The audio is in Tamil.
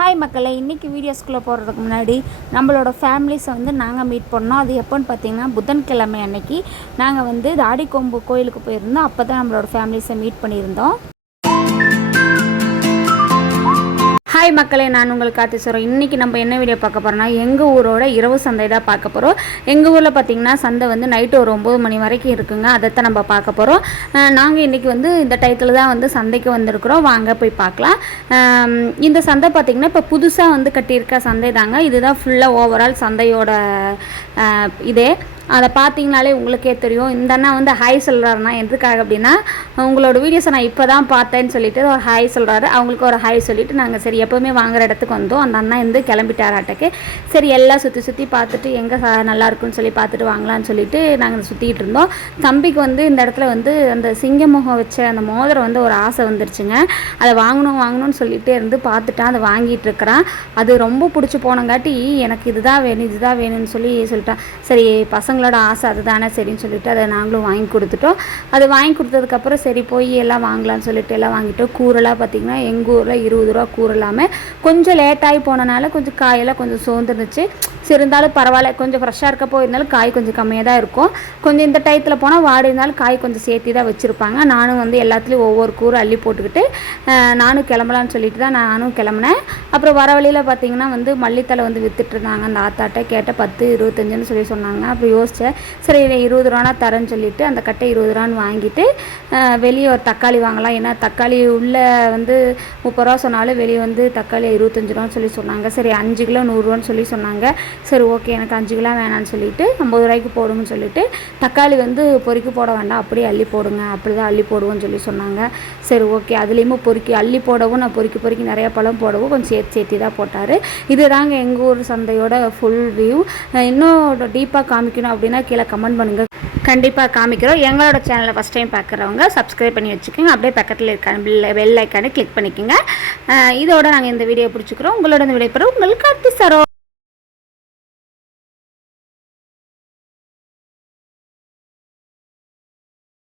ஹாய் மக்களை இன்றைக்கி வீடியோஸ்குள்ளே போகிறதுக்கு முன்னாடி நம்மளோட ஃபேமிலிஸை வந்து நாங்கள் மீட் பண்ணோம். அது எப்போன்னு பார்த்தீங்கன்னா புதன்கிழமை அன்னைக்கு நாங்கள் வந்து தாடிக்கொம்பு கோயிலுக்கு போயிருந்தோம். அப்போ தான் நம்மளோட ஃபேமிலிஸை மீட் பண்ணியிருந்தோம். ஹாய் மக்களே நான் உங்களுக்கு காத்து சொல்கிறேன் இன்றைக்கி நம்ம என்ன வீடியோ பார்க்க போகிறோம்னா எங்கள் ஊரோட இரவு சந்தை தான் பார்க்க போகிறோம் எங்கள் ஊரில் பார்த்திங்கன்னா சந்தை வந்து நைட்டு ஒரு ஒம்பது மணி வரைக்கும் இருக்குங்க. அதைத்தான் நம்ம பார்க்க போகிறோம் நாங்கள் இன்றைக்கி வந்து இந்த டயத்தில் தான் வந்து சந்தைக்கு வந்திருக்கிறோம். வாங்க போய் பார்க்கலாம். இந்த சந்தை பார்த்திங்கன்னா இப்போ புதுசாக வந்து கட்டியிருக்க சந்தை தாங்க. இதுதான் ஃபுல்லாக ஓவரால் சந்தையோட இதே. அதை பார்த்தீங்கனாலே உங்களுக்கே தெரியும். இந்த அண்ணா வந்து ஹாய் சொல்கிறாருன்னா எதுக்காக அப்படின்னா உங்களோட வீடியோஸை நான் இப்போ தான் பார்த்தேன்னு சொல்லிட்டு ஒரு ஹாய் சொல்கிறாரு அவங்களுக்கு ஒரு ஹாய் சொல்லிவிட்டு நாங்கள் சரி எப்போவுமே வாங்குற இடத்துக்கு வந்தோம். அந்த அண்ணா வந்து கிளம்பிட்டாராட்டக்கு சரி எல்லாம் சுற்றி சுற்றி பார்த்துட்டு எங்கே நல்லா இருக்குன்னு சொல்லி பார்த்துட்டு வாங்கலாம்னு சொல்லிட்டு நாங்கள் சுற்றிட்டு இருந்தோம். தம்பிக்கு வந்து இந்த இடத்துல வந்து அந்த சிங்க முகம் வச்ச அந்த மோதிரம் வந்து ஒரு ஆசை வந்துருச்சுங்க. அதை வாங்கணும் வாங்கணும்னு சொல்லிகிட்டே இருந்து பார்த்துட்டான் அதை வாங்கிட்டு இருக்கிறான். அது ரொம்ப பிடிச்சி போனங்காட்டி எனக்கு இதுதான் வேணும் இதுதான் வேணும்னு சொல்லி சொல்லிட்டான் சரி பசங்களோட ஆசை அதுதானே சரின்னு சொல்லிட்டு அதை நாங்களும் வாங்கி கொடுத்துட்டோம். அது வாங்கி கொடுத்ததுக்கப்புறம் சரி போய் எல்லாம் வாங்கலாம்னு சொல்லிட்டு எல்லாம் வாங்கிட்டோம். கூரெல்லாம் பார்த்திங்கன்னா எங்கள் ஊரில் இருபது ரூபா கூறு கொஞ்சம் லேட்டாகி போனனால கொஞ்சம் காயெல்லாம் கொஞ்சம் சோர்ந்துருந்துச்சு. சரி இருந்தாலும் பரவாயில்ல. கொஞ்சம் ஃப்ரெஷ்ஷாக இருக்க போயிருந்தாலும் காய் கொஞ்சம் கம்மியாக தான் இருக்கும். கொஞ்சம் இந்த டயத்தில் போனால் வாடி இருந்தாலும் காய் கொஞ்சம் சேர்த்தி தான் வச்சுருப்பாங்க. நானும் வந்து எல்லாத்துலேயும் ஒவ்வொரு கூறு அள்ளி போட்டுக்கிட்டு நானும் கிளம்பலான்னு சொல்லிட்டு தான் நானும் கிளம்புனேன். அப்புறம் வர வழியில் பார்த்தீங்கன்னா வந்து மல்லித்தலை வந்து விற்றுட்டு இருந்தாங்க. அந்த ஆத்தாட்ட கேட்ட பத்து இருபத்தஞ்சுன்னு சொல்லி சொன்னாங்க. அப்புறம் யோசித்தேன் சரி இதை இருபது ரூபானா தரேன்னு சொல்லிட்டு அந்த கட்டை இருபது ரூபான்னு வாங்கிட்டு வெளியே ஒரு தக்காளி வாங்கலாம். ஏன்னா தக்காளி உள்ளே வந்து முப்பது ரூபா சொன்னாலும் வெளியே வந்து தக்காளி இருபத்தஞ்சு ரூபான்னு சொல்லி சொன்னாங்க. சரி அஞ்சு கிலோ நூறுரூவான்னு சொல்லி சொன்னாங்க. சரி ஓகே எனக்கு அஞ்சு கிலோ வேணான்னு சொல்லிட்டு ஐம்பது ரூபாய்க்கு போடுங்கன்னு சொல்லிட்டு தக்காளி வந்து பொறுக்கி போட வேண்டாம். அப்படியே அள்ளி போடுங்க. அப்படி தான் அள்ளி போடுவோம்னு சொல்லி சொன்னாங்க. சரி ஓகே. அதுலேயுமே பொறுக்கி அள்ளி போடவும் நான் பொறுக்கி பொறுக்கி நிறைய பழம் போடவும் கொஞ்சம் சேர்த்து சேர்த்து தான் போட்டார். இதுதாங்க எங்கள் ஊர் சந்தையோட ஃபுல் வியூ இன்னும் டீப்பாக காமிக்கணும் அப்படின்னா கீழே கமெண்ட் பண்ணுங்கள் கண்டிப்பாக காமிக்கிறோம். எங்களோட சேனலை ஃபஸ்ட் டைம் பார்க்குறவங்க சப்ஸ்கிரைப் பண்ணி வச்சுக்கோங்க. அப்படியே பக்கத்தில் இருக்க பில் பெல் ஐக்கானு கிளிக் பண்ணிக்கோங்க. இதோட நாங்கள் இந்த வீடியோ பிடிச்சிக்கிறோம் உங்களோட இந்த வீடியோ பெற உங்களுக்கு அடுத்து சரோ.